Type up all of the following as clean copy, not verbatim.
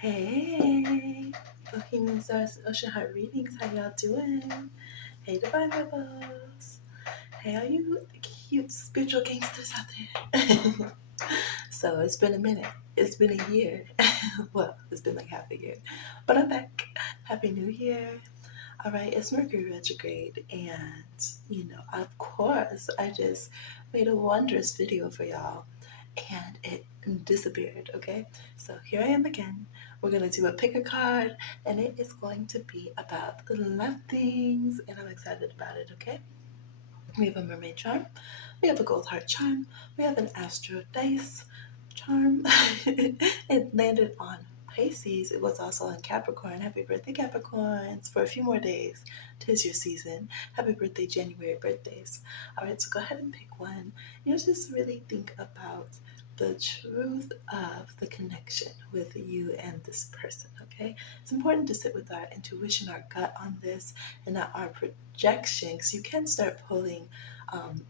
Hey, Bohemian Stars and Ocean Heart Readings, how y'all doing? Hey, Divine Rebels. Hey, all you cute spiritual gangsters out there. So, it's been a minute. It's been a year. Well, it's been like half a year. But I'm back. Happy New Year. All right, it's Mercury retrograde. And, of course, I just made a wondrous video for y'all and it disappeared. Okay, so here I am again. We're gonna do a pick a card, and it is going to be about love things, and I'm excited about it. Okay, we have a mermaid charm, we have a gold heart charm, we have an Astro dice charm. It landed on Pisces. It was also on Capricorn. Happy birthday, Capricorns! For a few more days, 'tis your season. Happy birthday, January birthdays. All right, so go ahead and pick one. Just really think about the truth of the connection with you and this person. Okay, it's important to sit with our intuition, our gut on this, and not our projection, because you can start pulling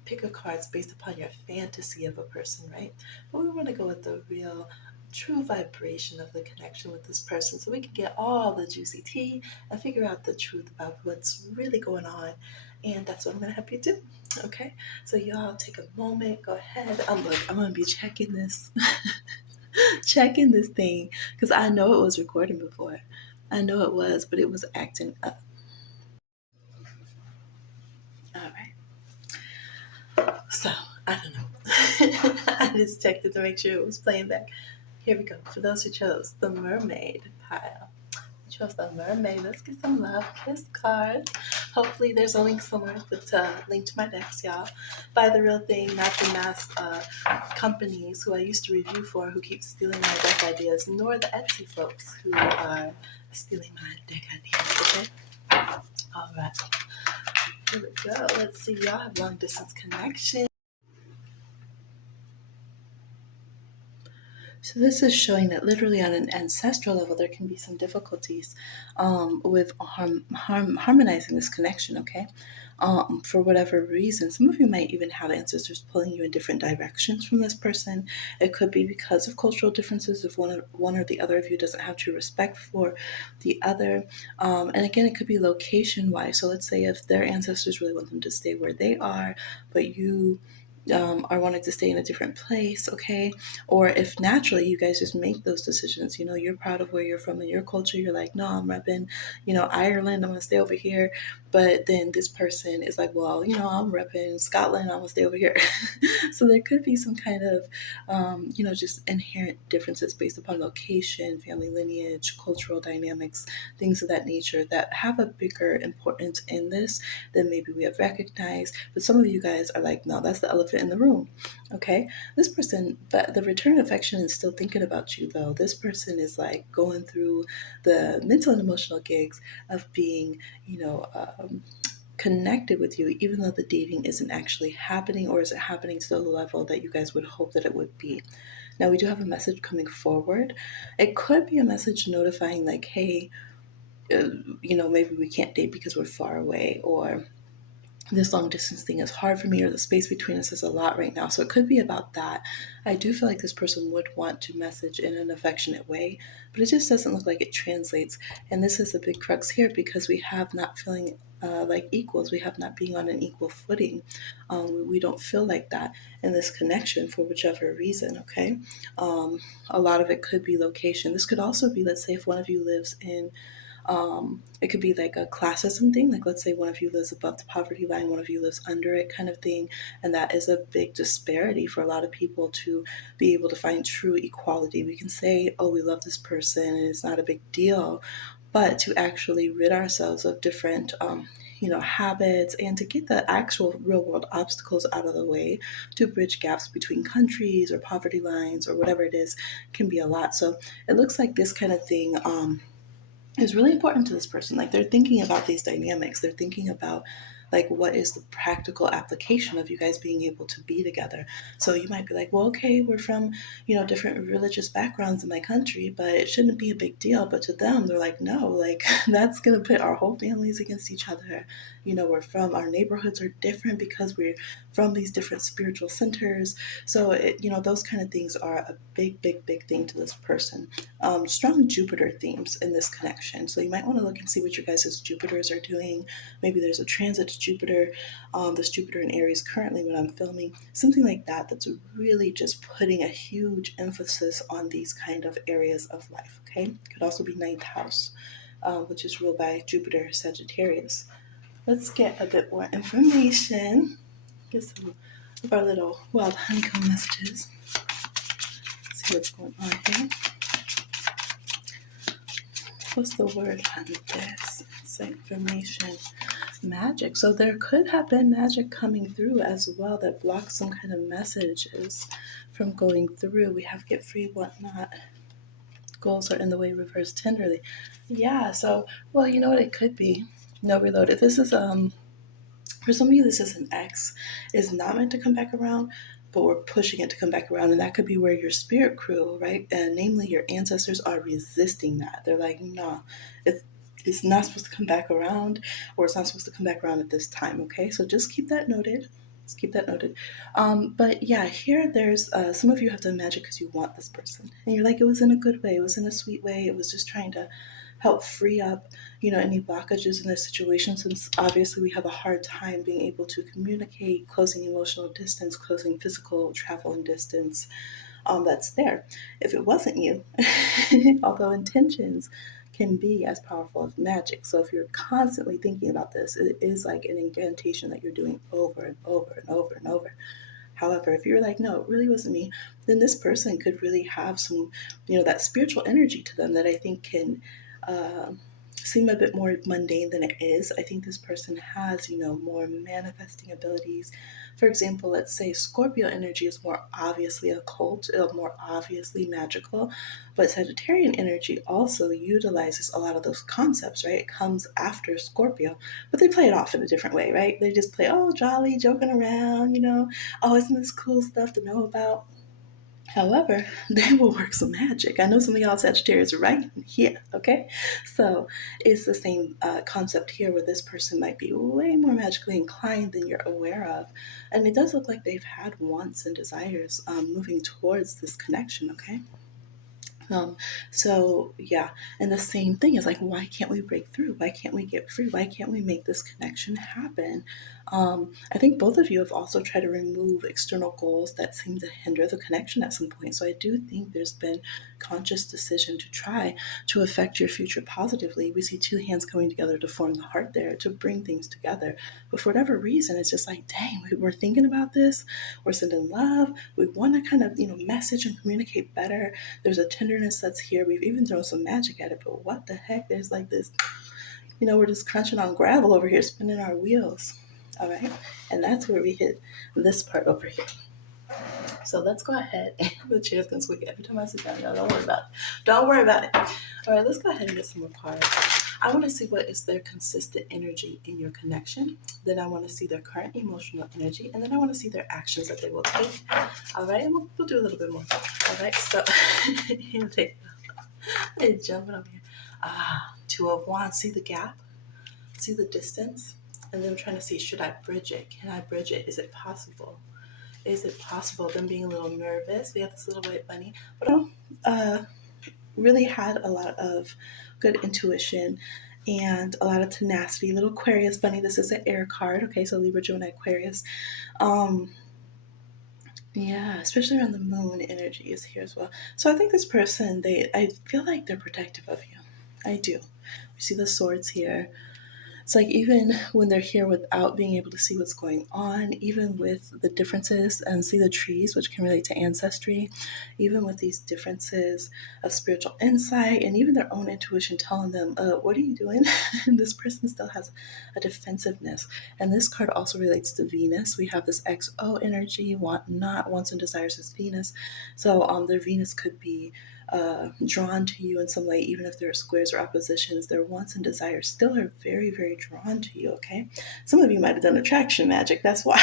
pick-a cards based upon your fantasy of a person, right? But we want to go with the real, true vibration of the connection with this person so we can get all the juicy tea and figure out the truth about what's really going on. And that's what I'm going to help you do. Okay? So, y'all take a moment, go ahead. Oh, look, I'm going to be checking this, checking this thing because I know it was recording before. I know it was, but it was acting up. All right. So, I don't know. I just checked it to make sure it was playing back. Here we go. For those who chose the mermaid pile, chose the mermaid. Let's get some love kiss cards. Hopefully, there's a link somewhere that's link to my decks, y'all. Buy the real thing, not the mass companies who I used to review for who keep stealing my deck ideas, nor the Etsy folks who are stealing my deck ideas. Okay. All right. Here we go. Let's see. Y'all have long distance connection. So this is showing that literally on an ancestral level, there can be some difficulties with harmonizing this connection, okay? For whatever reason. Some of you might even have ancestors pulling you in different directions from this person. It could be because of cultural differences, if one or the other of you doesn't have true respect for the other. And again, it could be location-wise. So let's say if their ancestors really want them to stay where they are, but you are wanting to stay in a different place, okay? Or if naturally you guys just make those decisions, you're proud of where you're from and your culture, you're like, no, I'm repping, Ireland, I'm gonna stay over here. But then this person is like, well, I'm repping Scotland, I'm gonna stay over here. So there could be some kind of, just inherent differences based upon location, family lineage, cultural dynamics, things of that nature that have a bigger importance in this than maybe we have recognized. But some of you guys are like, no, that's the elephant in the room, okay? This person, but the return affection is still thinking about you though. This person is like going through the mental and emotional gigs of being, connected with you, even though the dating isn't actually happening, or is it happening to the level that you guys would hope that it would be? Now, we do have a message coming forward. It could be a message notifying, like, hey, maybe we can't date because we're far away, or this long distance thing is hard for me, or the space between us is a lot right now. So it could be about that. I do feel like this person would want to message in an affectionate way, but it just doesn't look like it translates. And this is a big crux here because we have not feeling like equals. We have not being on an equal footing. We don't feel like that in this connection for whichever reason, okay? A lot of it could be location. This could also be, let's say, if one of you lives in it could be like a classism thing. Like, let's say one of you lives above the poverty line, one of you lives under it, kind of thing. And that is a big disparity for a lot of people to be able to find true equality. We can say, oh, we love this person and it's not a big deal. But to actually rid ourselves of different, habits, and to get the actual real world obstacles out of the way to bridge gaps between countries or poverty lines or whatever it is can be a lot. So it looks like this kind of thing. Is really important to this person. Like, they're thinking about these dynamics. They're thinking about Like, what is the practical application of you guys being able to be together? So you might be like, well, okay, we're from, different religious backgrounds in my country, but it shouldn't be a big deal. But to them, they're like, no, like that's going to put our whole families against each other. Our neighborhoods are different because we're from these different spiritual centers. So, those kind of things are a big, big, big thing to this person. Strong Jupiter themes in this connection. So you might want to look and see what your guys' Jupiters are doing. Maybe there's a transit to Jupiter, this Jupiter in Aries currently when I'm filming, something like that, that's really just putting a huge emphasis on these kind of areas of life, okay? Could also be ninth house, which is ruled by Jupiter Sagittarius. Let's get a bit more information. Get some of our little wild honeycomb messages. See what's going on here. What's the word on this? It's information. Magic. So there could have been magic coming through as well that blocks some kind of messages from going through. We have get free, whatnot. Goals are in the way, reverse tenderly. Yeah, so, well, you know what it could be? No, reloaded. This is for some of you, this is an X. It's not meant to come back around, but we're pushing it to come back around. And that could be where your spirit crew, right? And namely your ancestors are resisting that. They're like, no, it's not supposed to come back around, or it's not supposed to come back around at this time, okay? So just keep that noted. Just keep that noted. But yeah, here there's some of you have done magic because you want this person. And you're like, it was in a good way. It was in a sweet way. It was just trying to help free up, any blockages in this situation, since obviously we have a hard time being able to communicate, closing emotional distance, closing physical travel and distance, that's there. If it wasn't you, although intentions can be as powerful as magic. So if you're constantly thinking about this, it is like an incantation that you're doing over and over and over and over. However, if you're like, no, it really wasn't me, then this person could really have some, that spiritual energy to them that I think can uh, seem a bit more mundane than it is. I think this person has, more manifesting abilities. For example, let's say Scorpio energy is more obviously occult, more obviously magical, but Sagittarian energy also utilizes a lot of those concepts, right? It comes after Scorpio, but they play it off in a different way, right? They just play, oh, jolly, joking around, oh, isn't this cool stuff to know about? However, they will work some magic. I know some of y'all Sagittarius right here, okay? So it's the same concept here where this person might be way more magically inclined than you're aware of. And it does look like they've had wants and desires moving towards this connection, okay? Um, so yeah, and the same thing is like, why can't we break through? Why can't we get free? Why can't we make this connection happen? I think both of you have also tried to remove external goals that seem to hinder the connection at some point. So I do think there's been conscious decision to try to affect your future positively. We see two hands coming together to form the heart there to bring things together. But for whatever reason, it's just like, dang, we're thinking about this. We're sending love. We want to kind of, message and communicate better. There's a tenderness that's here. We've even thrown some magic at it, but what the heck? There's like this, we're just crunching on gravel over here, spinning our wheels. All right. And that's where we hit this part over here. So let's go ahead. The chair's gonna squeak every time I sit down, y'all. Don't worry about it. Don't worry about it. All right, let's go ahead and get some more cards. I want to see what is their consistent energy in your connection. Then I want to see their current emotional energy, and then I want to see their actions that they will take. All right, and we'll do a little bit more. All right, so here, take. Hey, jumping up here. Two of Wands. See the gap? See the distance? And then I'm trying to see, should I bridge it? Can I bridge it? Is it possible? Is it possible? Them being a little nervous. We have this little white bunny, but really had a lot of good intuition and a lot of tenacity. Little Aquarius bunny. This is an air card. Okay, so Libra, Gemini, Aquarius. Yeah, especially around the moon energy is here as well. So I think this person, I feel like they're protective of you. I do. We see the swords here. It's like even when they're here without being able to see what's going on, even with the differences and see the trees, which can relate to ancestry, even with these differences of spiritual insight and even their own intuition telling them, what are you doing? This person still has a defensiveness. And this card also relates to Venus. We have this XO energy, wants and desires as Venus. So their Venus could be drawn to you in some way, even if there are squares or oppositions, their wants and desires still are very, very drawn to you, okay? Some of you might have done attraction magic, that's why.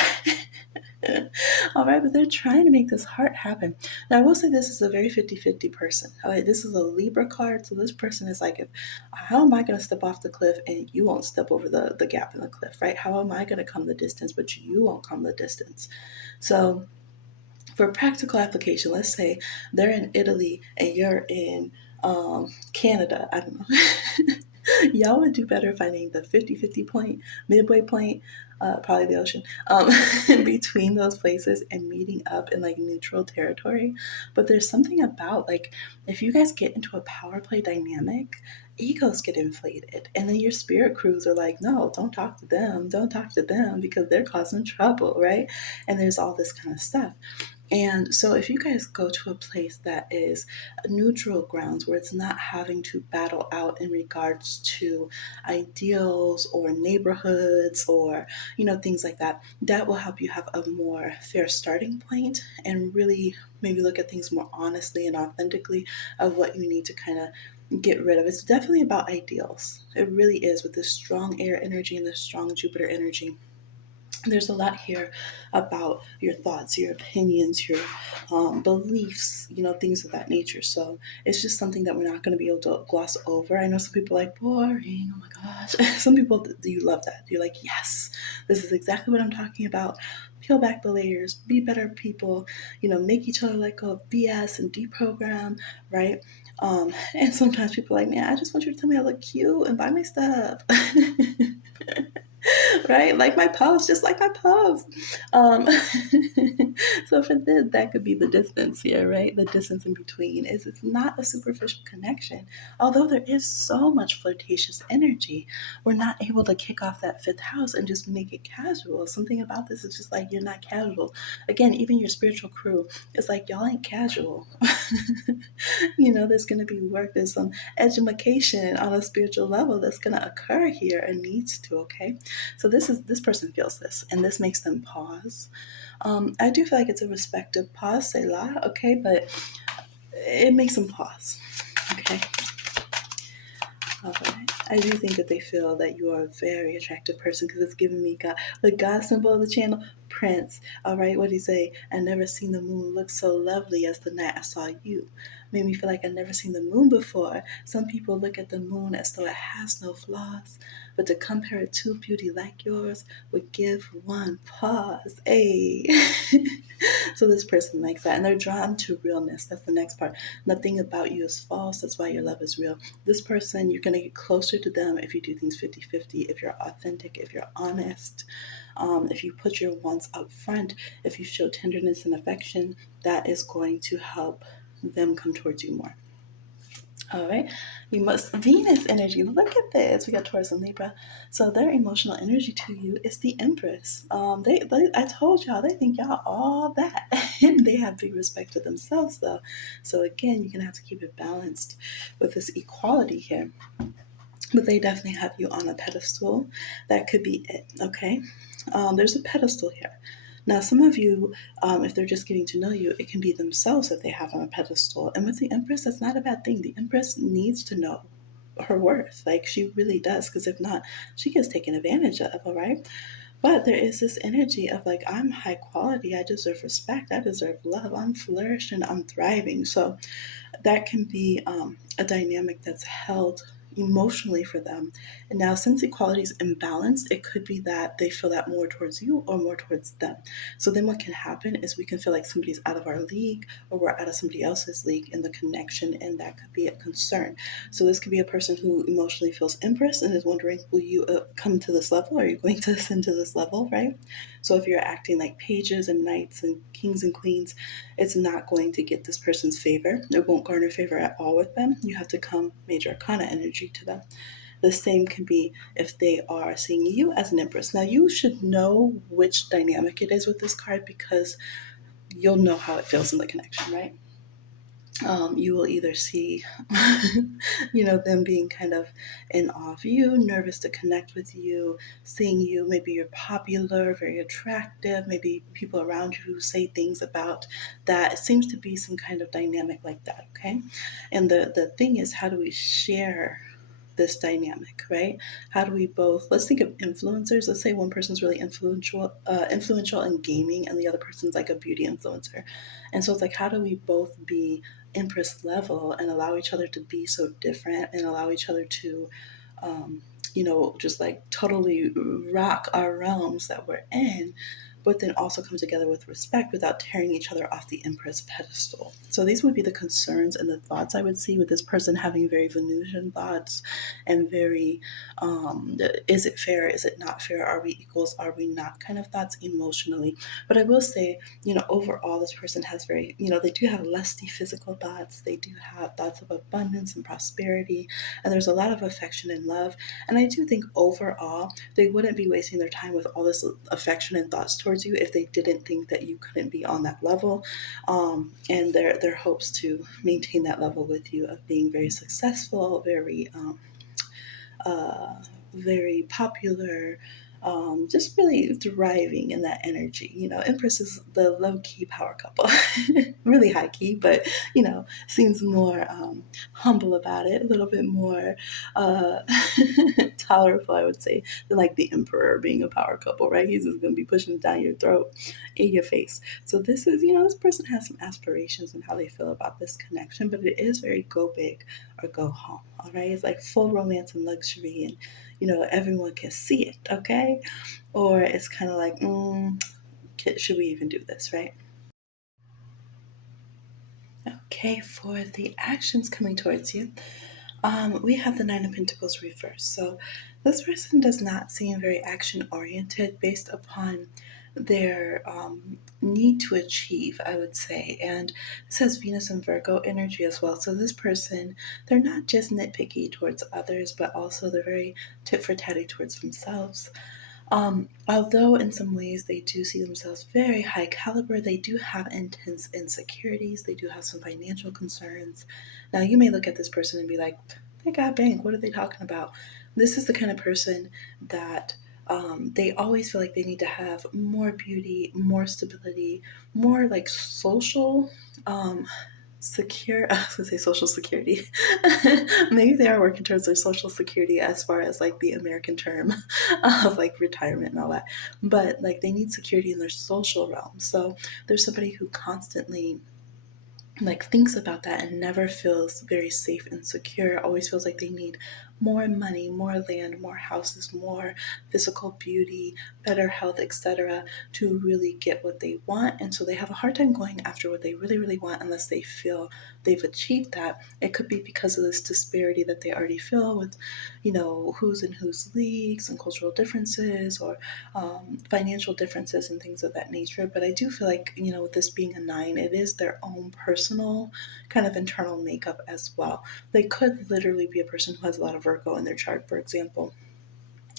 All right, but they're trying to make this heart happen. Now, I will say this is a very 50-50 person. All right, this is a Libra card, so this person is like, if, how am I going to step off the cliff and you won't step over the gap in the cliff, right? How am I going to come the distance, but you won't come the distance? So, for practical application, let's say they're in Italy and you're in Canada. I don't know. Y'all would do better finding the 50-50 point, midway point, probably the ocean, in between those places and meeting up in like neutral territory. But there's something about like, if you guys get into a power play dynamic, egos get inflated. And then your spirit crews are like, no, don't talk to them. Don't talk to them because they're causing trouble, right? And there's all this kind of stuff. And so, if you guys go to a place that is neutral grounds where it's not having to battle out in regards to ideals or neighborhoods or, things like that, that will help you have a more fair starting point and really maybe look at things more honestly and authentically of what you need to kind of get rid of. It's definitely about ideals. It really is with this strong air energy and this strong Jupiter energy. There's a lot here about your thoughts, your opinions, your beliefs, things of that nature. So it's just something that we're not going to be able to gloss over. I know some people are like, boring, oh my gosh. Some people, you love that. You're like, yes, this is exactly what I'm talking about. Peel back the layers, be better people, make each other let go of BS and deprogram, right? And sometimes people are like, man, I just want you to tell me I look cute and buy my stuff. Right? Like my post, just like my post. Um, so for this, that could be the distance here, right? The distance in between is it's not a superficial connection. Although there is so much flirtatious energy, we're not able to kick off that fifth house and just make it casual. Something about this is just like you're not casual. Again, even your spiritual crew, it's like y'all ain't casual. There's going to be work, there's some education on a spiritual level that's going to occur here and needs to, okay? So this person feels this, and this makes them pause. I do feel like it's a respective pause, say la, okay, but it makes them pause, okay. All right. I do think that they feel that you are a very attractive person because it's giving me God, the God symbol of the channel, Prince. All right, what do you say? I never seen the moon look so lovely as the night I saw you. Made me feel like I never seen the moon before. Some people look at the moon as though it has no flaws, but to compare it to beauty like yours would give one pause. Hey. So this person likes that, and they're drawn to realness. That's the next part. Nothing about you is false. That's why your love is real. This person, you're going to get closer to them if you do things 50-50, if you're authentic, if you're honest, if you put your wants up front, if you show tenderness and affection, that is going to help them come towards you more. All right, you must Venus energy. Look at this. We got Taurus and Libra. So their emotional energy to you is the Empress. They I told y'all they think y'all all that, and they have big respect for themselves though. So again, you're gonna have to keep it balanced with this equality here. But they definitely have you on a pedestal. That could be it. Okay, there's a pedestal here. Now, some of you, if they're just getting to know you, it can be themselves that they have on a pedestal. And with the Empress, that's not a bad thing. The Empress needs to know her worth. Like, she really does. Because if not, she gets taken advantage of, all right? But there is this energy of like, I'm high quality. I deserve respect. I deserve love. I'm flourishing. I'm thriving. So that can be a dynamic that's held emotionally for them. And now, since equality is imbalanced, it could be that they feel that more towards you or more towards them. So then what can happen is we can feel like somebody's out of our league or we're out of somebody else's league in the connection, and that could be a concern. So this could be a person who emotionally feels impressed and is wondering, will you come to this level? Are you going to ascend to this level, right? So if you're acting like pages and knights and kings and queens, it's not going to get this person's favor. It won't garner favor at all with them. You have to come major arcana energy to them. The same can be if they are seeing you as an empress. Now, you should know which dynamic it is with this card because you'll know how it feels in the connection, right? You will either see, them being kind of in awe of you, nervous to connect with you, seeing you. Maybe you're popular, very attractive. Maybe people around you who say things about that. It seems to be some kind of dynamic like that. Okay, and the thing is, how do we share this dynamic, right? How do we both, let's think of influencers. Let's say one person's really influential in gaming and the other person's like a beauty influencer. And so it's like, how do we both be Empress level and allow each other to be so different and allow each other to, um, just like totally rock our realms that we're in, but then also come together with respect without tearing each other off the Empress pedestal. So these would be the concerns and the thoughts I would see with this person having very Venusian thoughts and very, is it fair? Is it not fair? Are we equals? Are we not kind of thoughts emotionally? But I will say, overall, this person has very, they do have lusty physical thoughts. They do have thoughts of abundance and prosperity. And there's a lot of affection and love. And I do think overall, they wouldn't be wasting their time with all this affection and thoughts towards you if they didn't think that you couldn't be on that level. And their hopes to maintain that level with you of being very successful, uh, very popular, just really thriving in that energy. Empress is the low key power couple, really high key, but seems more humble about it, a little bit more uh, tolerable, I would say, than like the emperor being a power couple, right? He's just going to be pushing it down your throat, in your face. So this is, this person has some aspirations and how they feel about this connection, but it is very go big or go home. All right, it's like full romance and luxury, and everyone can see it. Okay, or it's kind of like, should we even do this, right? Okay, for the actions coming towards you, we have the Nine of Pentacles reversed. So this person does not seem very action oriented based upon their need to achieve, I would say. And it says Venus and Virgo energy as well. So this person, they're not just nitpicky towards others, but also they're very tit for tatty towards themselves. Although in some ways they do see themselves very high caliber, they do have intense insecurities. They do have some financial concerns. Now, you may look at this person and be like, they got bank. What are they talking about? This is the kind of person that they always feel like they need to have more beauty, more stability, more like social. Secure, I was gonna say social security. Maybe they are working towards their social security as far as like the American term of like retirement and all that. But like they need security in their social realm. So there's somebody who constantly like thinks about that and never feels very safe and secure, always feels like they need more money, more land, more houses, more physical beauty, better health, etc., to really get what they want. And so they have a hard time going after what they really, really want unless they feel they've achieved that. It could be because of this disparity that they already feel with, who's in whose leagues and cultural differences or financial differences and things of that nature. But I do feel like, with this being a nine, it is their own personal kind of internal makeup as well. They could literally be a person who has a lot of Virgo in their chart, for example.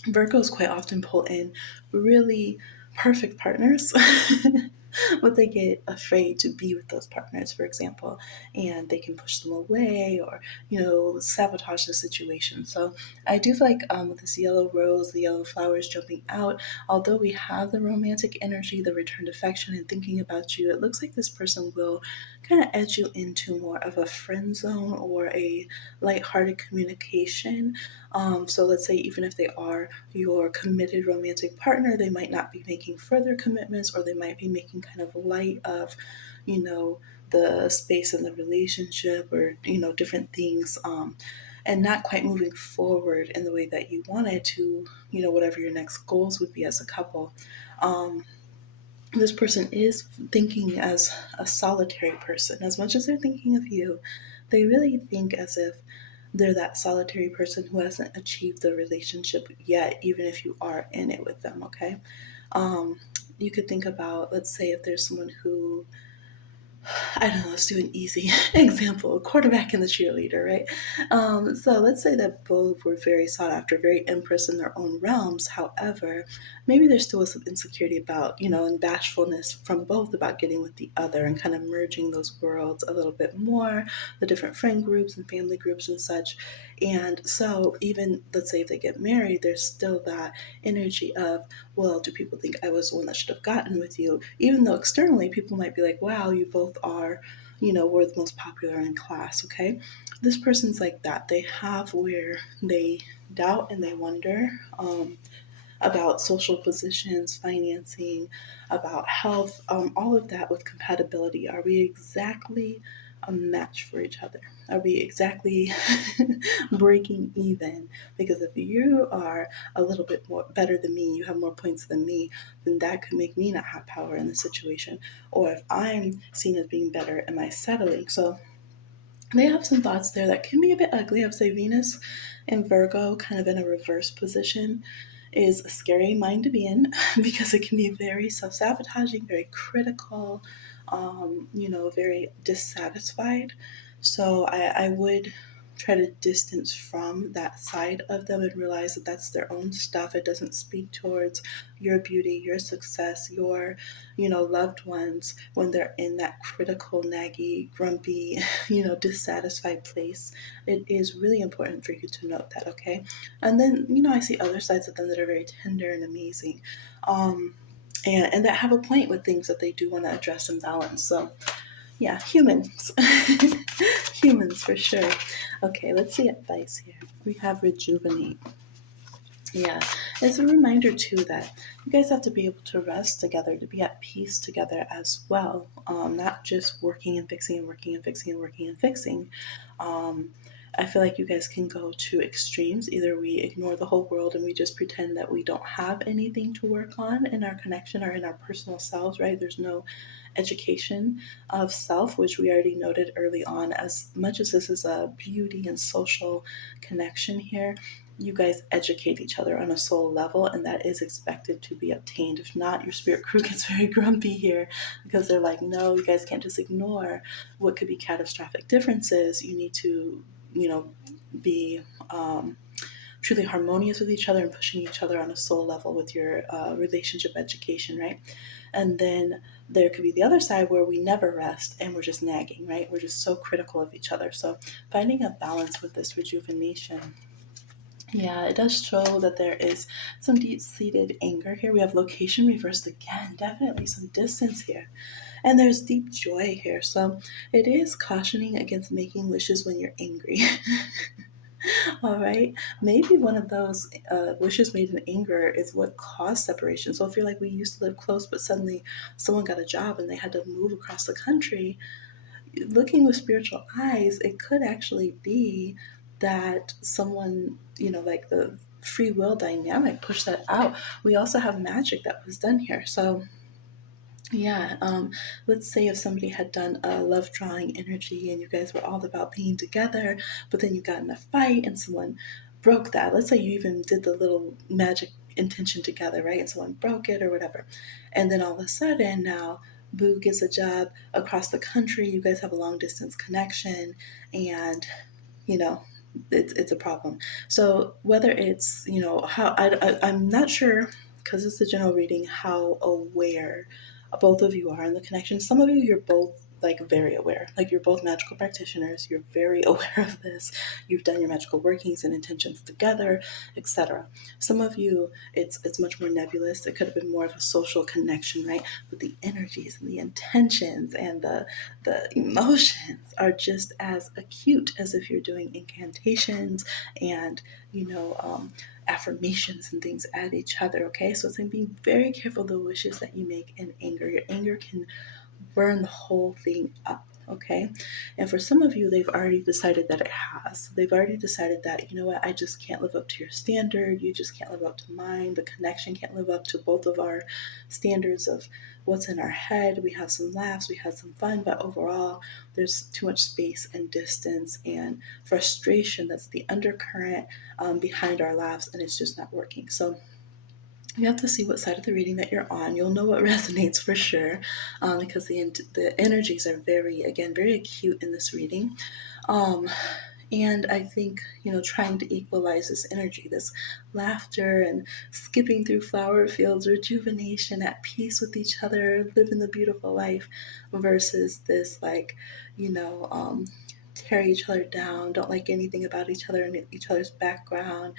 Virgos quite often pull in really perfect partners, but they get afraid to be with those partners, for example, and they can push them away or, sabotage the situation. So I do feel like with this yellow rose, the yellow flowers jumping out, although we have the romantic energy, the returned affection, and thinking about you, it looks like this person will kind of edge you into more of a friend zone or a lighthearted communication. So let's say even if they are your committed romantic partner, they might not be making further commitments or they might be making kind of light of, you know, the space in the relationship or, different things. And not quite moving forward in the way that you wanted to, whatever your next goals would be as a couple. This person is thinking as a solitary person. As much as they're thinking of you, they really think as if they're that solitary person who hasn't achieved the relationship yet, even if you are in it with them, okay? You could think about, let's say, if there's someone who I don't know, let's do an easy example, a quarterback and the cheerleader, right? So let's say that both were very sought after, very empress in their own realms. However, maybe there still was some insecurity about, and bashfulness from both about getting with the other and kind of merging those worlds a little bit more, the different friend groups and family groups and such. And so even, let's say if they get married, there's still that energy of, well, do people think I was the one that should have gotten with you? Even though externally people might be like, wow, you both are, we're the most popular in class, okay? This person's like that. They have where they doubt and they wonder about social positions, financing, about health, all of that with compatibility. Are we exactly a match for each other? Are we exactly breaking even? Because if you are a little bit more better than me, you have more points than me, then that could make me not have power in the situation. Or if I'm seen as being better, am I settling? So they have some thoughts there that can be a bit ugly. I would say Venus and Virgo, kind of in a reverse position, is a scary mind to be in because it can be very self sabotaging, very critical, very dissatisfied. So I would try to distance from that side of them and realize that that's their own stuff. It doesn't speak towards your beauty, your success, your, loved ones when they're in that critical, naggy, grumpy, dissatisfied place. It is really important for you to note that, okay? And then, I see other sides of them that are very tender and amazing. And that have a point with things that they do want to address and balance. So, yeah, humans. Humans for sure. Okay, let's see advice here. We have rejuvenate. Yeah, it's a reminder too that you guys have to be able to rest together, to be at peace together as well. Not just working and fixing and working and fixing and working and fixing. Um, I feel like you guys can go to extremes. Either we ignore the whole world and we just pretend that we don't have anything to work on in our connection or in our personal selves, right? There's no education of self, which we already noted early on. As much as this is a beauty and social connection here, you guys educate each other on a soul level, and that is expected to be obtained. If not, your spirit crew gets very grumpy here because they're like, no, you guys can't just ignore what could be catastrophic differences. You need to, be truly harmonious with each other and pushing each other on a soul level with your relationship education, right? And then there could be the other side where we never rest and we're just nagging, right? We're just so critical of each other. So finding a balance with this rejuvenation. Yeah, it does show that there is some deep seated anger here. We have location reversed again, definitely some distance here. And there's deep joy here. So it is cautioning against making wishes when you're angry. All right. Maybe one of those wishes made in anger is what caused separation. So if you're like, we used to live close, but suddenly someone got a job and they had to move across the country, looking with spiritual eyes, it could actually be that someone, like the free will dynamic pushed that out. We also have magic that was done here. So yeah, let's say if somebody had done a love drawing energy and you guys were all about being together, but then you got in a fight and someone broke that. Let's say you even did the little magic intention together, right? And someone broke it or whatever. And then all of a sudden now, Boo gets a job across the country. You guys have a long distance connection, and you know it's a problem. So whether it's how I'm not sure, because it's a general reading, how aware both of you are in the connection. Some of you, you're both like very aware, like you're both magical practitioners, you're very aware of this, you've done your magical workings and intentions together, etc. Some of you, it's much more nebulous. It could have been more of a social connection, right? But the energies and the intentions and the emotions are just as acute as if you're doing incantations and you know um, affirmations and things at each other. Okay, so it's like being very careful the wishes that you make in anger. Your anger can burn the whole thing up. Okay. And for some of you, they've already decided that it has. They've already decided that, you know what, I just can't live up to your standard. You just can't live up to mine. The connection can't live up to both of our standards of what's in our head. We have some laughs, we had some fun, but overall, there's too much space and distance and frustration that's the undercurrent behind our laughs, and it's just not working. So, you have to see what side of the reading that you're on. You'll know what resonates for sure, because the energies are very, again, very acute in this reading. Um, and I think, trying to equalize this energy, this laughter and skipping through flower fields, rejuvenation, at peace with each other, living the beautiful life, versus this, like, you know, um, tear each other down, don't like anything about each other and each other's background,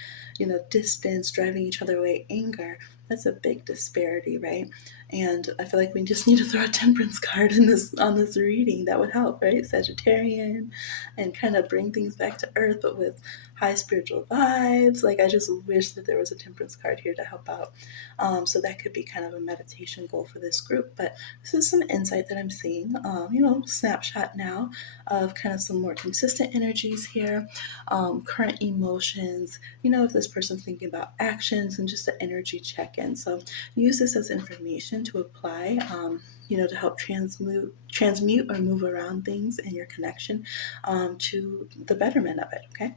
distance, driving each other away, anger. That's a big disparity, right? And I feel like we just need to throw a temperance card in this on this reading. That would help, right? Sagittarian, and kind of bring things back to earth, but with high spiritual vibes. Like, I just wish that there was a temperance card here to help out. So that could be kind of a meditation goal for this group. But this is some insight that I'm seeing, snapshot now of kind of some more consistent energies here, current emotions, if this person's thinking about actions, and just an energy check-in. So use this as information to apply, to help transmute or move around things in your connection, to the betterment of it. Okay.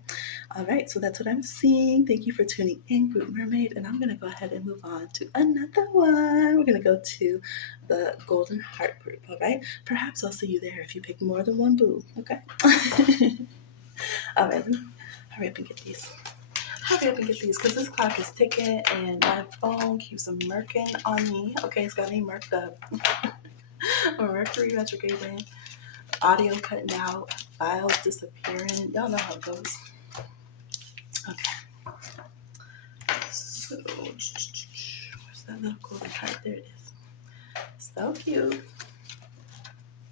All right. So that's what I'm seeing. Thank you for tuning in, Group Mermaid. And I'm going to go ahead and move on to another one. We're going to go to the Golden Heart group. All right. Perhaps I'll see you there if you pick more than one boo. Okay. All right. Hurry up and get these. Hurry up and get these, because this clock is ticking and my phone keeps murking on me. Okay, it's got me murked up. Mercury retrograding, audio cutting out, files disappearing. Y'all know how it goes. Okay. So, where's that little golden heart? There it is. So cute.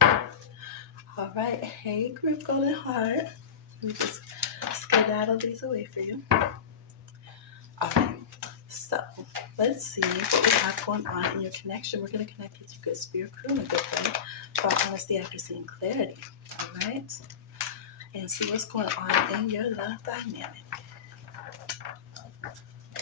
All right. Hey, group Golden Heart. Let me just skedaddle these away for you. All right. So, let's see what we have going on in your connection. We're going to connect with your good spirit crew and a good friend for honesty after seeing clarity. All right. And see what's going on in your love dynamic.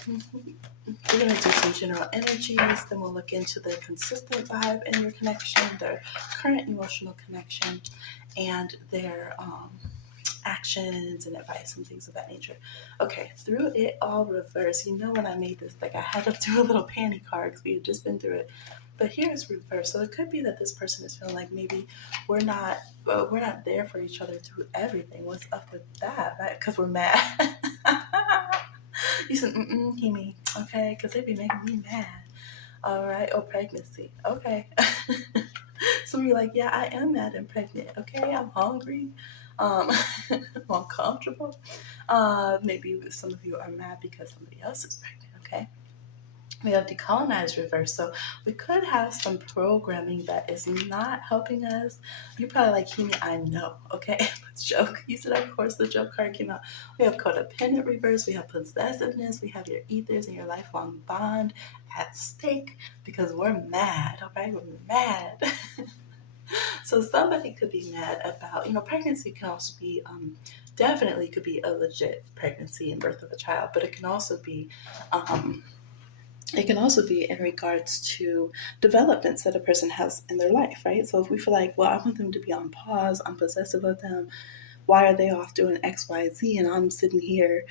We're going to do some general energies, then we'll look into the consistent vibe in your connection, their current emotional connection, and their actions and advice and things of that nature. Okay, through it all reverse. When I made this, like, I had to do a little panty card because we had just been through it. But here's reverse. So it could be that this person is feeling like maybe we're not there for each other through everything. What's up with that, right? Because we're mad. You said, he me, okay? Because they be making me mad. All right, or pregnancy. Okay. So you're like, yeah, I am mad and pregnant. Okay, I'm hungry. I'm uncomfortable. Maybe some of you are mad because somebody else is pregnant. Okay. We have decolonized reverse. So we could have some programming that is not helping us. You're probably like, Kimi, I know. Okay. Let's joke. You said, of course, the joke card came out. We have codependent reverse. We have possessiveness. We have your ethers and your lifelong bond at stake because we're mad. All right. We're mad. So somebody could be mad about, pregnancy can also be, definitely could be a legit pregnancy and birth of a child, but it can also be in regards to developments that a person has in their life, right? So if we feel like, well, I want them to be on pause, I'm possessive of them, why are they off doing X, Y, Z, and I'm sitting here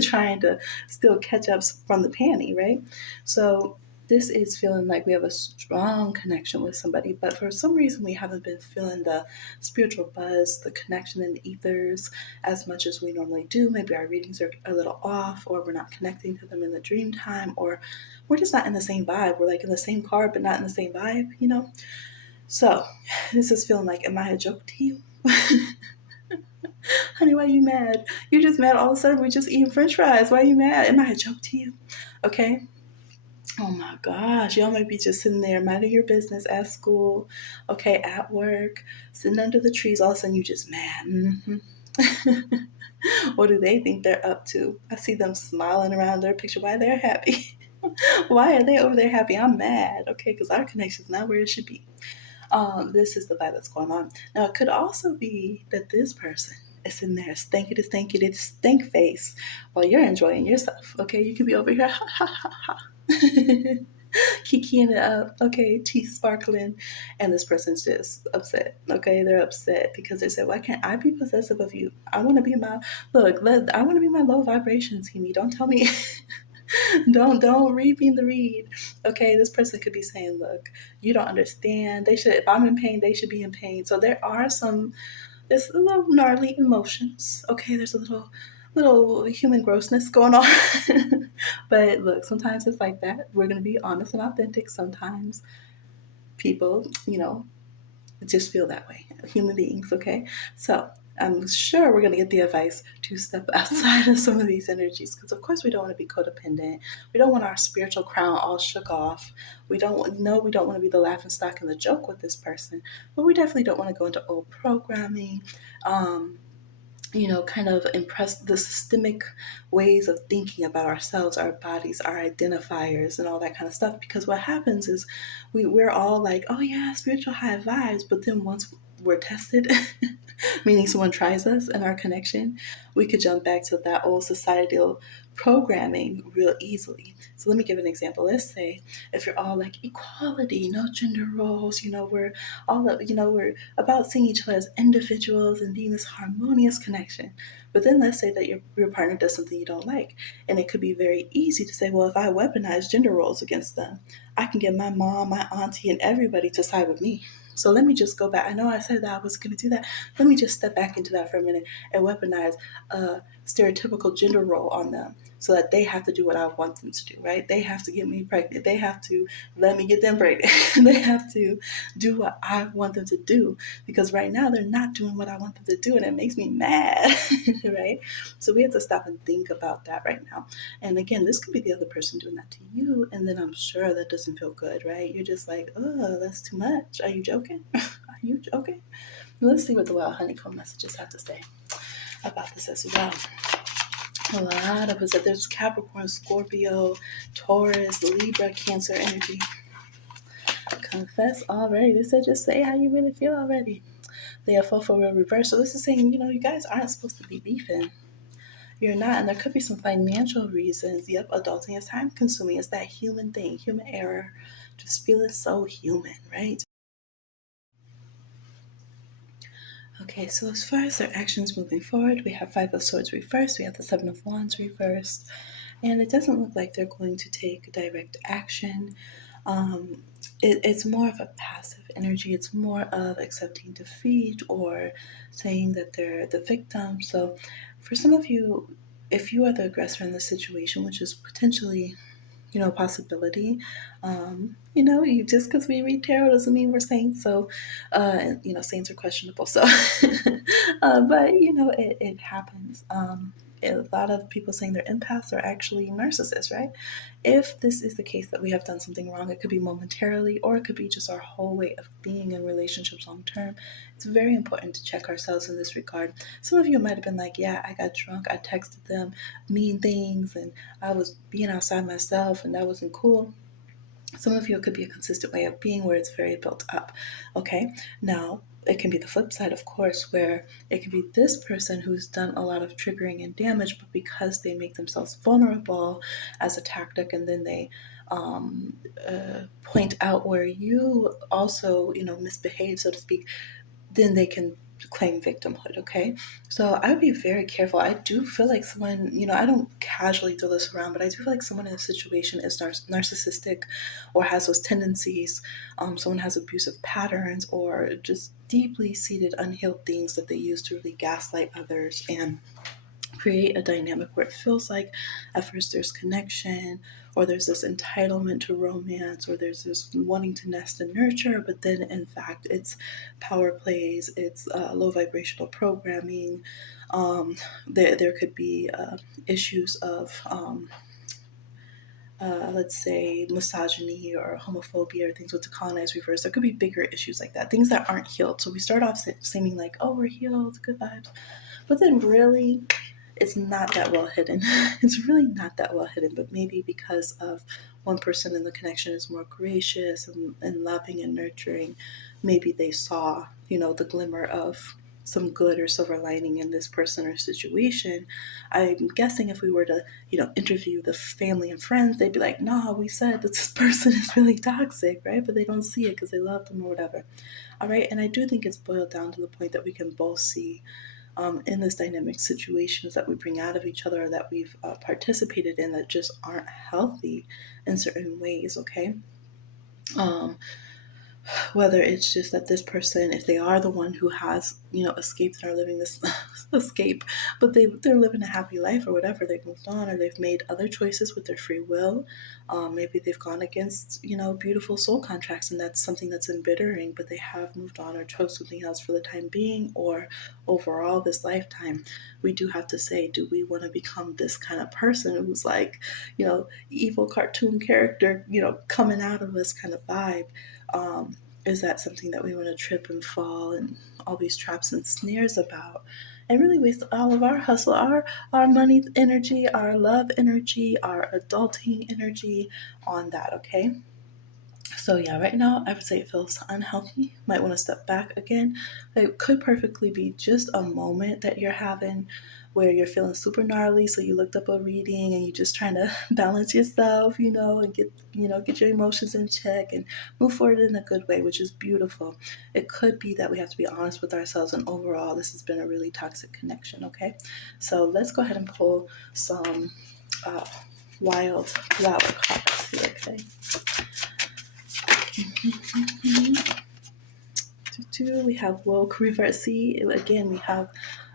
trying to still catch up from the panty, right? So this is feeling like we have a strong connection with somebody, but for some reason we haven't been feeling the spiritual buzz, the connection in the ethers as much as we normally do. Maybe our readings are a little off, or we're not connecting to them in the dream time, or we're just not in the same vibe. We're like in the same car, but not in the same vibe. So this is feeling like, am I a joke to you? Honey, why are you mad? You're just mad all of a sudden. We're just eating french fries. Why are you mad? Am I a joke to you? Okay. Oh my gosh, y'all might be just sitting there minding your business at school, okay, at work, sitting under the trees. All of a sudden, you just mad. What do they think they're up to? I see them smiling around their picture. Why they're happy? Why are they over there happy? I'm mad, okay, because our connection's not where it should be. This is the vibe that's going on. Now, it could also be that this person is in there stanky stink face while you're enjoying yourself. Okay, you could be over here, ha ha ha ha, kikiing it up. Okay, teeth sparkling, and this person's just upset. Okay, they're upset because they said, "Why can't I be possessive of you? I want to be my look. I want to be my low vibrations, Kimi. Don't tell me." Don't read me the read. Okay, this person could be saying, look, you don't understand. They should, if I'm in pain, they should be in pain. So there's a little gnarly emotions. Okay, there's a little human grossness going on. But look, sometimes it's like that. We're gonna be honest and authentic. Sometimes people, just feel that way. Human beings, okay? So I'm sure we're going to get the advice to step outside of some of these energies because, of course, we don't want to be codependent. We don't want our spiritual crown all shook off. We don't know we don't want to be the laughing stock and the joke with this person, but we definitely don't want to go into old programming. Um, kind of impress the systemic ways of thinking about ourselves, our bodies, our identifiers, and all that kind of stuff. Because what happens is we're all like, oh yeah, spiritual high vibes. But then once we're tested, meaning someone tries us and our connection, we could jump back to that old societal programming real easily. So let me give an example. Let's say if you're all like equality, no gender roles, we're we're about seeing each other as individuals and being this harmonious connection. But then let's say that your partner does something you don't like. And it could be very easy to say, well, if I weaponize gender roles against them, I can get my mom, my auntie, and everybody to side with me. So let me just go back. I know I said that I was going to do that. Let me just step back into that for a minute and weaponize a stereotypical gender role on them so that they have to do what I want them to do, right? They have to get me pregnant. They have to let me get them pregnant. They have to do what I want them to do because right now they're not doing what I want them to do and it makes me mad, right? So we have to stop and think about that right now. And again, this could be the other person doing that to you, and then I'm sure that doesn't feel good, right? You're just like, oh, that's too much. Are you joking? Are you joking? Let's see what the wild honeycomb messages have to say about this as well. A lot of us, there's Capricorn, Scorpio, Taurus, Libra, Cancer energy. Confess already. They said just say how you really feel already. They are full for real reverse. So this is saying, you guys aren't supposed to be beefing. You're not, and there could be some financial reasons. Yep, adulting is time consuming. It's that human thing, human error. Just feeling so human, right? Okay, so as far as their actions moving forward, we have Five of Swords reversed, we have the Seven of Wands reversed, and it doesn't look like they're going to take direct action. Um, it's more of a passive energy. It's more of accepting defeat or saying that they're the victim. So, for some of you, if you are the aggressor in this situation, which is potentially a possibility. You just because we read tarot doesn't mean we're saints. So, saints are questionable. So, but it happens. A lot of people saying they're empaths are actually narcissists, right? If this is the case that we have done something wrong, it could be momentarily, or it could be just our whole way of being in relationships long term. It's very important to check ourselves in this regard. Some of you might have been like, yeah, I got drunk, I texted them mean things, and I was being outside myself, and that wasn't cool. Some of you, it could be a consistent way of being where it's very built up. Okay, now it can be the flip side, of course, where it can be this person who's done a lot of triggering and damage, but because they make themselves vulnerable as a tactic, and then they point out where you also, misbehave, so to speak, then they can claim victimhood. Okay, so I would be very careful. I do feel like someone, I don't casually throw this around, but I do feel like someone in a situation is narcissistic or has those tendencies. Someone has abusive patterns or just deeply seated unhealed things that they use to really gaslight others and create a dynamic where it feels like at first there's connection, or there's this entitlement to romance, or there's this wanting to nest and nurture, but then in fact it's power plays, it's low vibrational programming. There could be issues of let's say misogyny or homophobia or things with the colonized reverse. There could be bigger issues like that, things that aren't healed. So we start off seeming like, oh, we're healed, good vibes, but then really it's not that well hidden. It's really not that well hidden, but maybe because of one person in the connection is more gracious and loving and nurturing, maybe they saw, the glimmer of some good or silver lining in this person or situation. I'm guessing if we were to, interview the family and friends, they'd be like, nah, we said that this person is really toxic, right? But they don't see it because they love them or whatever. All right. And I do think it's boiled down to the point that we can both see in this dynamic situations that we bring out of each other or that we've participated in that just aren't healthy in certain ways, okay? Um, whether it's just that this person, if they are the one who has, escaped and are living this escape, but they're living a happy life or whatever, they've moved on or they've made other choices with their free will. Maybe they've gone against, beautiful soul contracts, and that's something that's embittering, but they have moved on or chose something else for the time being or overall this lifetime. We do have to say, do we want to become this kind of person who's like, evil cartoon character, coming out of this kind of vibe? Is that something that we want to trip and fall and all these traps and snares about, and really waste all of our hustle, our money energy, our love energy, our adulting energy on that, okay? So yeah, right now I would say it feels unhealthy. Might want to step back again. It could perfectly be just a moment that you're having where you're feeling super gnarly. So you looked up a reading and you're just trying to balance yourself, and get your emotions in check and move forward in a good way, which is beautiful. It could be that we have to be honest with ourselves, and overall, this has been a really toxic connection. Okay, so let's go ahead and pull some uh, wild flower cards here. Okay. We have woke reverse C. Again, we have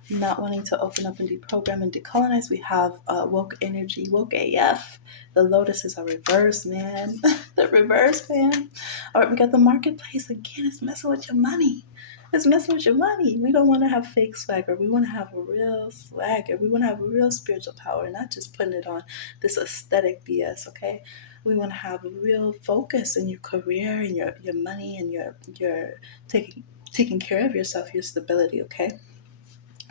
not wanting to open up and deprogram and decolonize. We have woke energy, woke AF. The lotus is a reverse, man. The reverse, man. All right, we got the marketplace. Again, it's messing with your money. It's messing with your money. We don't want to have fake swagger. We want to have a real swagger. We want to have a real spiritual power, not just putting it on this aesthetic BS, okay? We want to have a real focus in your career and your money and your taking care of yourself, your stability, okay?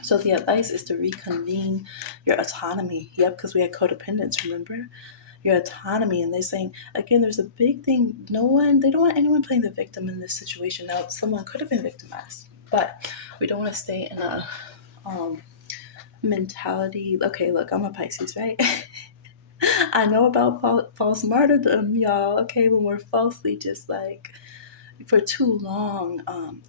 So the advice is to reconvene your autonomy. Yep, because we had codependence, remember? Your autonomy. And they're saying, again, there's a big thing. They don't want anyone playing the victim in this situation. Now, someone could have been victimized, but we don't want to stay in a mentality. Okay, look, I'm a Pisces, right? I know about false martyrdom, y'all. Okay, when we're falsely just like for too long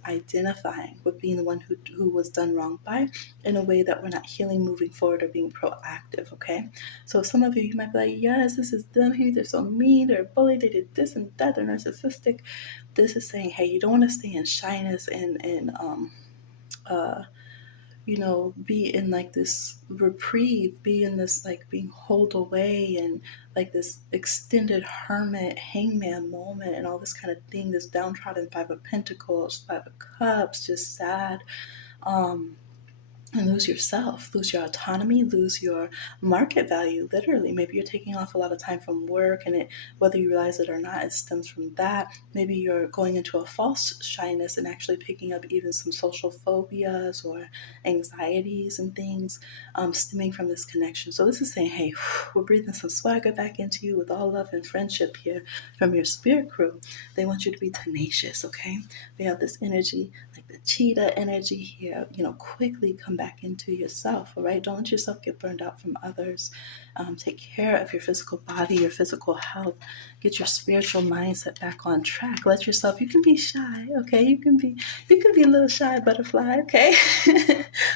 identifying with being the one who was done wrong by, in a way that we're not healing, moving forward, or being proactive, okay? So some of you might be like, yes, this is them, hey, they're so mean, they're bullied, they did this and that, they're narcissistic. This is saying, hey, you don't want to stay in shyness and uh, be in like this reprieve, be in this like being holed away and like this extended hermit hangman moment and all this kind of thing, this downtrodden Five of Pentacles, Five of Cups, just sad. Um, and lose yourself, lose your autonomy, lose your market value. Literally, maybe you're taking off a lot of time from work, and whether you realize it or not, it stems from that. Maybe you're going into a false shyness and actually picking up even some social phobias or anxieties and things stemming from this connection. So this is saying, hey, we're breathing some swagger back into you with all love and friendship here from your spirit crew. They want you to be tenacious, okay? We have this energy, like the cheetah energy here, quickly come back into yourself, all right? Don't let yourself get burned out from others. Take care of your physical body, your physical health. Get your spiritual mindset back on track. Let yourself, you can be shy, okay? You can be a little shy butterfly, okay?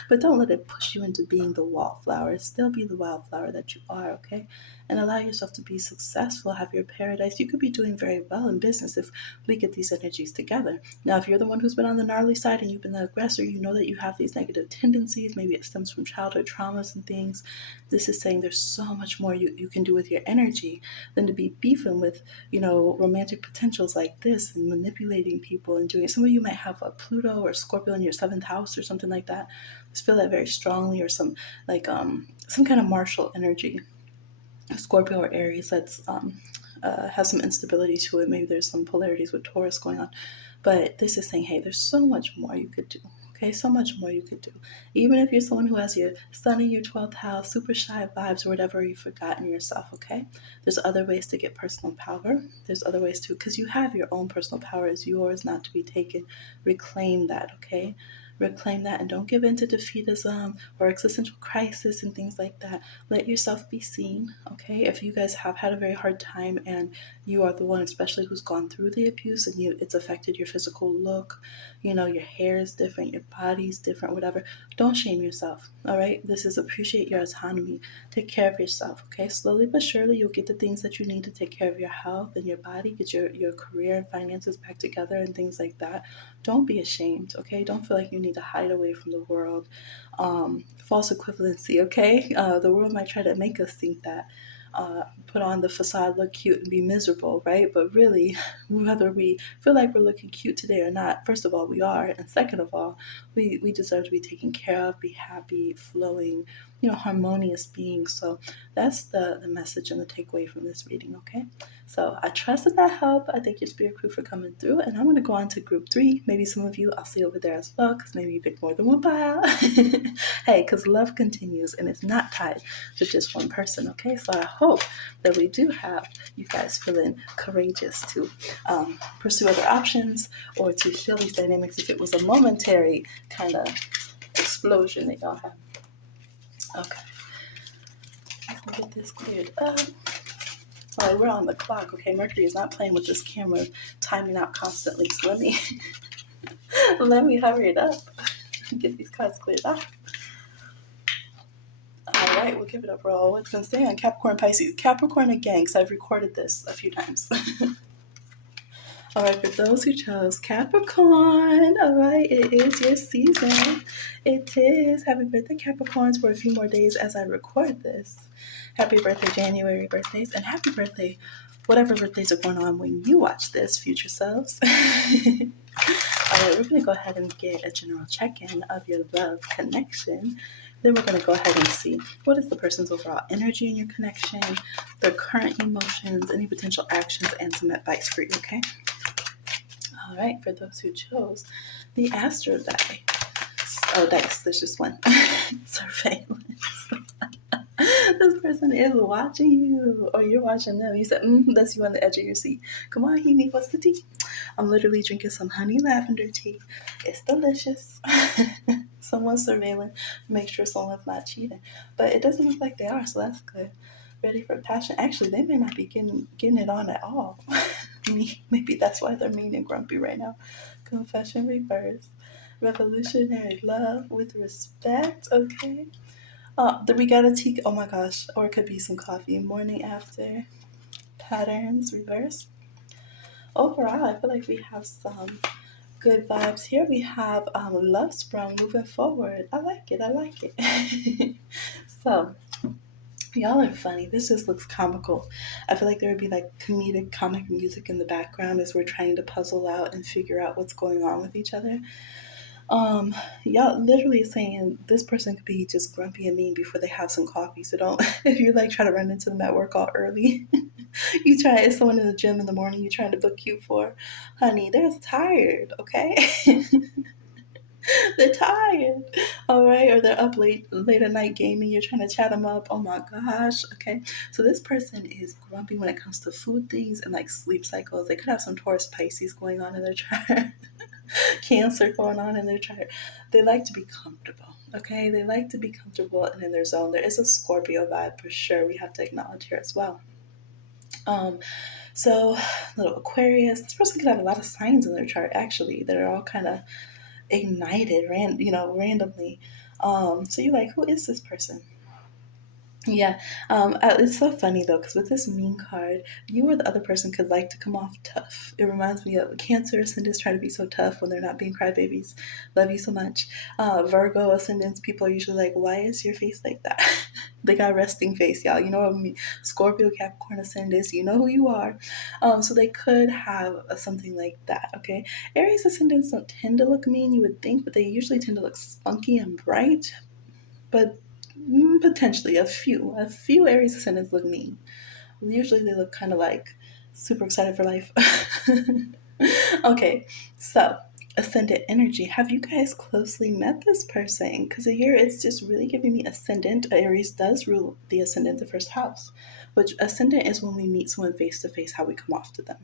But don't let it push you into being the wallflower. Still be the wildflower that you are, okay? And allow yourself to be successful, have your paradise. You could be doing very well in business if we get these energies together. Now, if you're the one who's been on the gnarly side and you've been the aggressor, you know that you have these negative tendencies. Maybe it stems from childhood traumas and things. This is saying there's so much more you can do with your energy than to be beefing with, romantic potentials like this and manipulating people and doing it. Some of you might have a Pluto or Scorpio in your seventh house or something like that. Just feel that very strongly, or some some kind of martial energy. Scorpio or Aries that's has some instability to it. Maybe there's some polarities with Taurus going on. But this is saying, hey, there's so much more you could do. Okay, so much more you could do. Even if you're someone who has your sun in your 12th house, super shy vibes, or whatever, you've forgotten yourself, okay? There's other ways to get personal power. There's other ways to, because you have your own personal power. It's yours, not to be taken. Reclaim that, okay? Reclaim that and don't give in to defeatism or existential crisis and things like that. Let yourself be seen, okay? If you guys have had a very hard time and you are the one especially who's gone through the abuse and it's affected your physical look, your hair is different, your body's different, whatever, don't shame yourself, all right? This is appreciate your autonomy. Take care of yourself, okay? Slowly but surely, you'll get the things that you need to take care of your health and your body, get your career and finances back together and things like that. Don't be ashamed, okay? Don't feel like you need to hide away from the world. False equivalency, okay? The world might try to make us think that. Put on the facade, look cute, and be miserable, right? But really, whether we feel like we're looking cute today or not, first of all, we are. And second of all, we deserve to be taken care of, be happy, flowing, harmonious beings. So that's the message and the takeaway from this reading, okay? So I trust that helped. I thank your spirit crew for coming through. And I'm going to go on to group 3. Maybe some of you I'll see over there as well, because maybe you picked more than one pile. Hey, because love continues and it's not tied to just one person, okay? So I hope that we do have you guys feeling courageous to pursue other options or to heal these dynamics if it was a momentary kind of explosion that y'all have. Okay. Let's get this cleared up. All right, we're on the clock, okay? Mercury is not playing with this camera, timing out constantly. So let me hurry it up. Get these cards cleared up. All right, we'll give it a roll. It's been staying on Capricorn, Pisces. Capricorn again, because I've recorded this a few times. All right, for those who chose Capricorn, all right, it is your season. It is. Happy birthday, Capricorns, for a few more days as I record this. Happy birthday, January birthdays, and happy birthday, whatever birthdays are going on when you watch this, future selves. All right, we're going to go ahead and get a general check-in of your love connection. Then we're going to go ahead and see what is the person's overall energy in your connection, their current emotions, any potential actions, and some advice for you, okay? All right, for those who chose the Astro dice, there's just one. Surveillance. This person is watching you, or you're watching them. You said, that's you on the edge of your seat. Come on, Hebe, what's the tea? I'm literally drinking some honey lavender tea. It's delicious. Someone's surveilling to make sure someone's not cheating. But it doesn't look like they are, so that's good. Ready for passion. Actually, they may not be getting it on at all. Maybe that's why they're mean and grumpy right now. Confession reverse. Revolutionary love with respect. Okay. We got a tea. Oh my gosh. Or it could be some coffee. Morning after. Patterns reverse. Overall, I feel like we have some good vibes here. We have love sprung moving forward. I like it. So y'all are funny. This just looks comical. I feel like there would be like comedic comic music in the background as we're trying to puzzle out and figure out what's going on with each other. Y'all literally saying this person could be just grumpy and mean before they have some coffee. So don't, if you like try to run into them at work all early, it's someone in the gym in the morning you're trying to book cute for, honey, they're tired, okay? They're tired, all right? Or they're up late at night gaming. You're trying to chat them up. Oh my gosh, okay? So this person is grumpy when it comes to food things and like sleep cycles. They could have some Taurus Pisces going on in their chart, Cancer going on in their chart. They like to be comfortable, okay? They like to be comfortable and in their zone. There is a Scorpio vibe for sure. We have to acknowledge here as well. So little Aquarius. This person could have a lot of signs in their chart actually that are all kind of ignited, randomly. So you're like, who is this person? Yeah, it's so funny though, because with this mean card, you or the other person could like to come off tough. It reminds me of Cancer ascendants trying to be so tough when they're not being crybabies. Love you so much. Virgo ascendants, people are usually like, why is your face like that? They got resting face, y'all. You know what I mean? Scorpio, Capricorn ascendants, you know who you are. So they could have something like that, okay? Aries ascendants don't tend to look mean, you would think, but they usually tend to look spunky and bright. But potentially a few Aries ascendants look mean. Usually they look kind of like super excited for life. Okay, so ascendant energy. Have you guys closely met this person? Because here it's just really giving me ascendant. Aries does rule the ascendant, the first house, which ascendant is when we meet someone face to face, how we come off to them,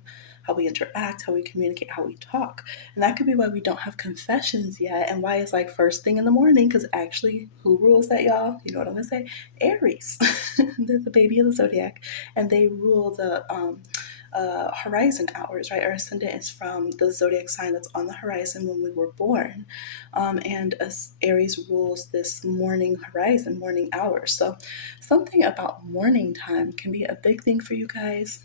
how we interact, how we communicate, how we talk. And that could be why we don't have confessions yet, and why it's like first thing in the morning, because actually, who rules that, y'all? You know what I'm going to say? Aries. They're the baby of the zodiac, and they rule the horizon hours, right? Our ascendant is from the zodiac sign that's on the horizon when we were born. And as Aries rules this morning horizon, morning hours. So something about morning time can be a big thing for you guys.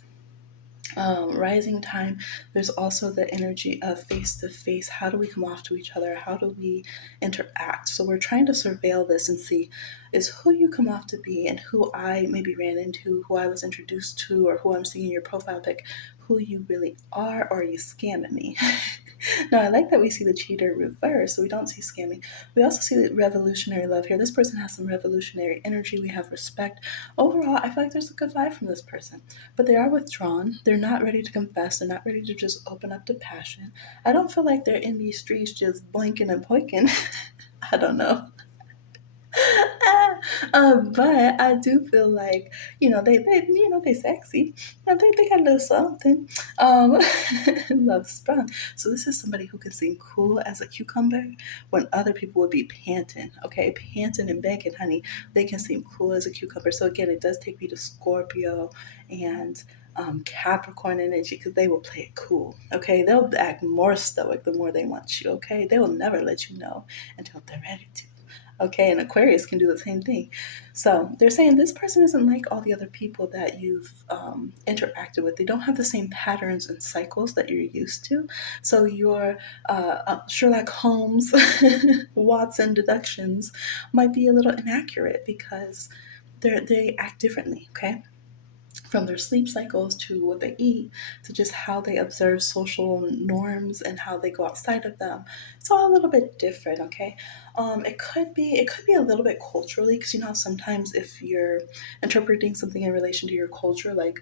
Rising time, there's also the energy of face to face. How do we come off to each other? How do we interact? So we're trying to surveil this and see is who you come off to be and who I maybe ran into, who I was introduced to, or who I'm seeing in your profile pic, who you really are, or are you scamming me? Now, I like that we see the cheater reverse, so we don't see scamming. We also see the revolutionary love here. This person has some revolutionary energy. We have respect. Overall, I feel like there's a good vibe from this person, but they are withdrawn. They're not ready to confess. They're not ready to just open up to passion. I don't feel like they're in these streets just blinking and pointing. I don't know. But I do feel like they sexy. They got a little something. Um, love sprung. So this is somebody who can seem cool as a cucumber when other people would be panting. Okay, panting and begging, honey. They can seem cool as a cucumber. So again, it does take me to Scorpio and Capricorn energy because they will play it cool. Okay, they'll act more stoic the more they want you. Okay, they will never let you know until they're ready to. Okay, and Aquarius can do the same thing. So they're saying this person isn't like all the other people that you've interacted with. They don't have the same patterns and cycles that you're used to. So your Sherlock Holmes, Watson deductions might be a little inaccurate because they act differently. Okay, from their sleep cycles to what they eat to just how they observe social norms and how they go outside of them. It's all a little bit different. Okay, it could be a little bit culturally, because you know how sometimes if you're interpreting something in relation to your culture, like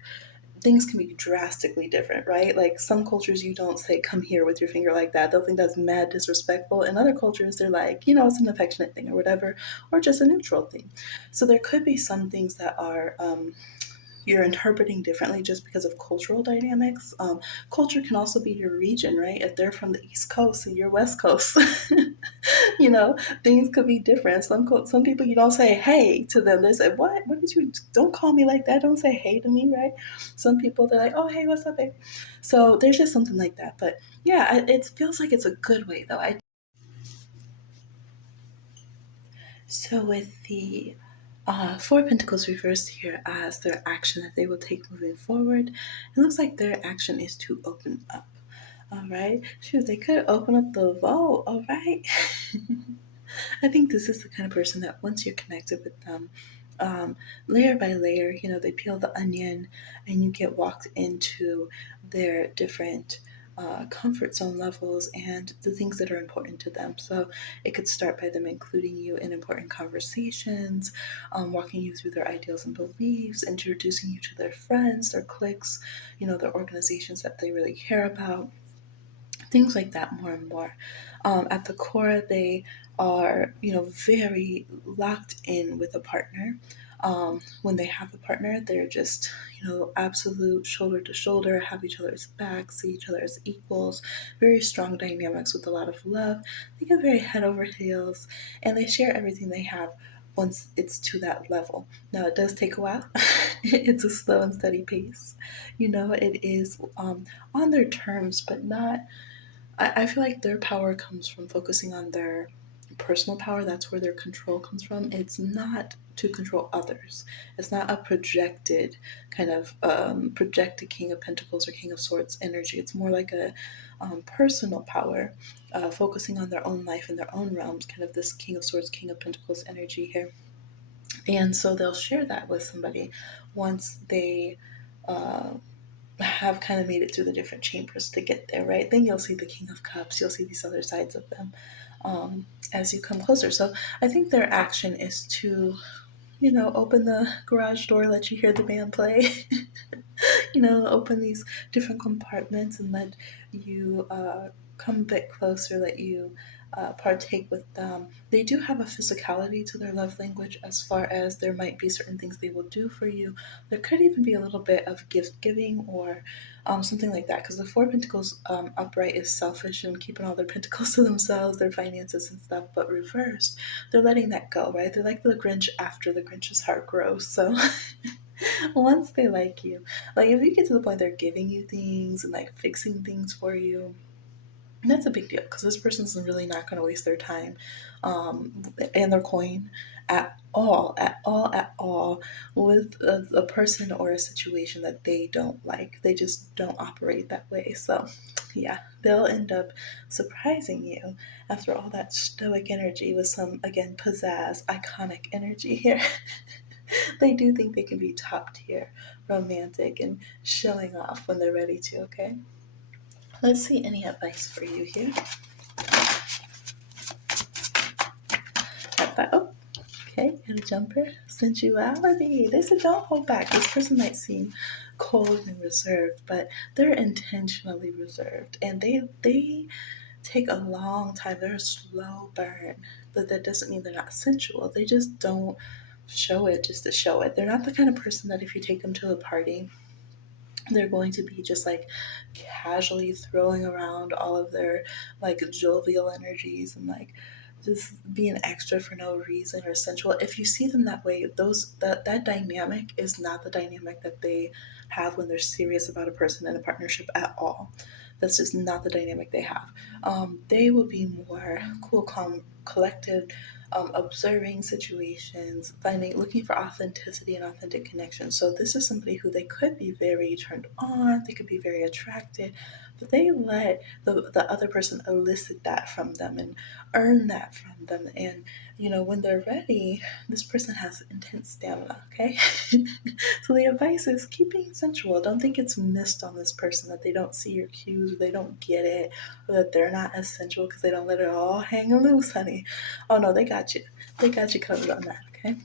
things can be drastically different, right? Like some cultures you don't say come here with your finger like that. They'll think that's mad disrespectful. In other cultures they're like, it's an affectionate thing or whatever, or just a neutral thing. So there could be some things that are you're interpreting differently just because of cultural dynamics. Culture can also be your region, right? If they're from the East Coast and you're West Coast, you know, things could be different. Some people you don't say hey to them. They say what? What did you? Don't call me like that. Don't say hey to me, right? Some people they're like, oh hey, what's up, babe? So there's just something like that. But yeah, it feels like it's a good way though. I So with the Four Pentacles reversed here as their action that they will take moving forward, it looks like their action is to open up. All right. Shoot, they could open up the vault. All right. I think this is the kind of person that once you're connected with them, layer by layer, they peel the onion and you get walked into their different comfort zone levels and the things that are important to them. So it could start by them including you in important conversations, walking you through their ideals and beliefs, introducing you to their friends, their cliques, their organizations that they really care about, things like that more and more. At the core, they are, very locked in with a partner. When they have a partner, they're just, absolute shoulder to shoulder, have each other's back, see each other as equals, very strong dynamics with a lot of love. They get very head over heels and they share everything they have once it's to that level. Now, it does take a while. It's a slow and steady pace. It is on their terms, but not I feel like their power comes from focusing on their personal power. That's where their control comes from. It's not to control others. It's not a projected kind of projected King of Pentacles or King of Swords energy. It's more like a personal power, focusing on their own life and their own realms, kind of this King of Swords, King of Pentacles energy here. And so they'll share that with somebody once they uh, have kind of made it through the different chambers to get there, right? Then you'll see the King of Cups, you'll see these other sides of them as you come closer. So I think their action is to, open the garage door, let you hear the band play, open these different compartments and let you come a bit closer, let you partake with them. They do have a physicality to their love language, as far as there might be certain things they will do for you. There could even be a little bit of gift giving or something like that, because the Four Pentacles upright is selfish and keeping all their pentacles to themselves, their finances and stuff, but reversed, they're letting that go, right? They're like the Grinch after the Grinch's heart grows. So once they like you, like if you get to the point they're giving you things and like fixing things for you, that's a big deal, because this person's really not going to waste their time and their coin at all with a person or a situation that they don't like. They just don't operate that way. So, yeah, they'll end up surprising you after all that stoic energy with some, again, pizzazz, iconic energy here. They do think they can be top tier, romantic, and showing off when they're ready to, okay? Let's see any advice for you here. Oh, okay, got a jumper. Sensuality. They said don't hold back. This person might seem cold and reserved, but they're intentionally reserved, and they take a long time. They're a slow burn, but that doesn't mean they're not sensual. They just don't show it just to show it. They're not the kind of person that if you take them to a party, they're going to be just like casually throwing around all of their like jovial energies and like just being extra for no reason or sensual. If you see them that way, that dynamic is not the dynamic that they have when they're serious about a person in a partnership at all. That's just not the dynamic they have. They will be more cool, calm, collected, observing situations, looking for authenticity and authentic connection. So this is somebody who they could be very turned on, they could be very attracted, but they let the other person elicit that from them and earn that from them. And when they're ready, this person has intense stamina. Okay, so the advice is keep being sensual. Don't think it's missed on this person, that they don't see your cues, or they don't get it, or that they're not as sensual because they don't let it all hang loose, honey. Oh no, they got you. They got you covered on that, okay?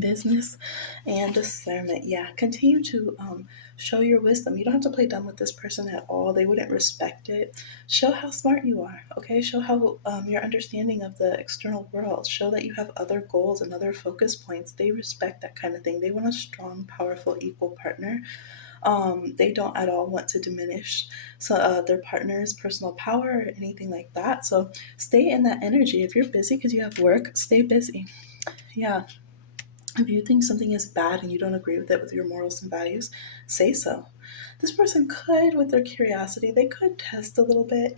Business and discernment. Yeah, continue to show your wisdom. You don't have to play dumb with this person at all. They wouldn't respect it. Show how smart you are, okay? Show how your understanding of the external world. Show that you have other goals and other focus points. They respect that kind of thing. They want a strong, powerful, equal partner. They don't at all want to diminish their partner's personal power or anything like that. So stay in that energy. If you're busy because you have work, stay busy. Yeah. If you think something is bad and you don't agree with it with your morals and values, say so. This person could, with their curiosity, they could test a little bit.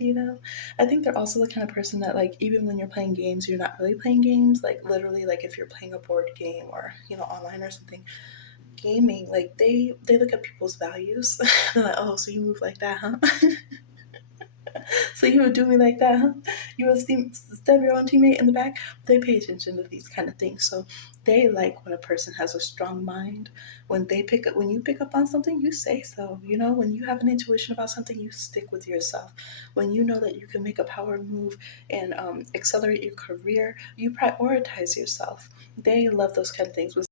I think they're also the kind of person that, like, even when you're playing games, you're not really playing games. Like, literally, like, if you're playing a board game or, online or something, gaming, like, they look at people's values. They're like, oh, so you move like that, huh? So you would do me like that, huh? You would stab your own teammate in the back. They pay attention to these kind of things, so they like when a person has a strong mind. When you pick up on something, you say so. When you have an intuition about something, you stick with yourself. When you know that you can make a power move and accelerate your career, you prioritize yourself. They love those kind of things.